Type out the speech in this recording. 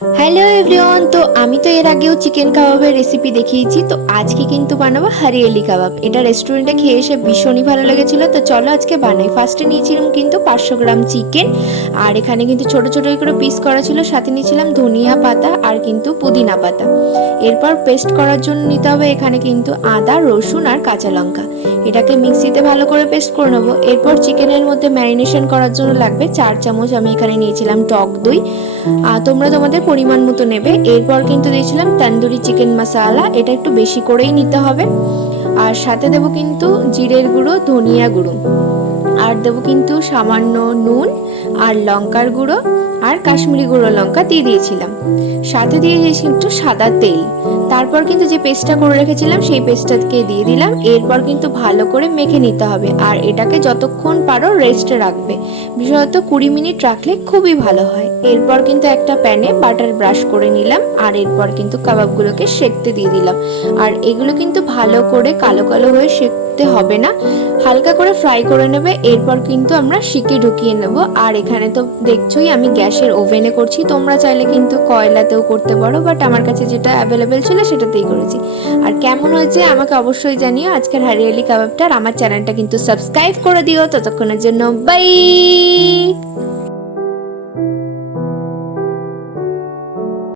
Hello everyone, তো আমি তো এর আগেও চিকেন কাবাবের রেসিপি দেখিয়েছি। তো আজকে কিন্তু বানাবো হরিয়ালি কাবাব। এটা রেস্টুরেন্টে খেয়ে এসে ভীষণই ভালো লেগেছিল। তো চলো আজকে বানাই। ফার্স্টে নিয়েছিলাম কিন্তু 500 গ্রাম চিকেন, আর এখানে কিন্তু ছোট ছোট করে পিস করা ছিল। সাথে নিয়েছিলাম ধনিয়া পাতা আর কিন্তু পুদিনা পাতা। এরপর পেস্ট করার জন্য নিতে হবে এখানে কিন্তু আদা, রসুন আর কাঁচা লঙ্কা। এটাকে মিক্সিতে ভালো করে পেস্ট করে নেবো। এরপর চিকেনের মধ্যে ম্যারিনেশন করার জন্য লাগবে 4 চামচ। আমি এখানে নিয়েছিলাম টক দই, তোমরা তোমাদের পরিমাণ মতো নেবে। এরপর কিন্তু দিয়েছিলাম তন্দুরি চিকেন মশলা, এটা একটু বেশি করেই নিতে হবে। আর সাথে দেবো কিন্তু জিরের গুঁড়ো, ধনিয়া গুঁড়ো, আর দেবো কিন্তু সামান্য নুন আর লঙ্কার গুঁড়ো আর কাশ্মীরি গুঁড়ো লঙ্কা দিয়ে দিয়েছিলাম। সাথে দিয়ে দিয়েছি একটু সাদা তেল। তারপর কিন্তু যে পেস্টটা করে রেখেছিলাম সেই পেস্টটাকে দিয়ে দিলাম। এরপর কিন্তু ভালো করে মেখে নিতে হবে, আর এটাকে যতক্ষণ পারো রেস্টে রাখবে। বিশেষত 20 মিনিট রাখলে খুবই ভালো হয়। এরপর কিন্তু একটা প্যানে বাটার ব্রাশ করে নিলাম, আর এরপর কিন্তু কাবাবগুলোকে সেঁকতে দিয়ে দিলাম। আর এগুলো কিন্তু ভালো করে কালো কালো হয়ে সেঁকতে হবে না, হালকা করে ফ্রাই করে নেবে। এরপর কিন্তু আমরা শিকে ঢুকিয়ে নেব। আর এখানে তো দেখছোই আমি গ্যাসের ওভেনে করছি, তোমরা চাইলে কিন্তু কয়লাতেও করতে পারো, বাট আমার কাছে যেটা অ্যাভেলেবেল ছিল সেটাতেই করেছি। আর কেমন হয়েছে আমাকে অবশ্যই জানিও আজকের হরিয়ালি কাবাবটার। আমার চ্যানেলটা কিন্তু সাবস্ক্রাইব করে দিও। ততক্ষণের জন্য বাই।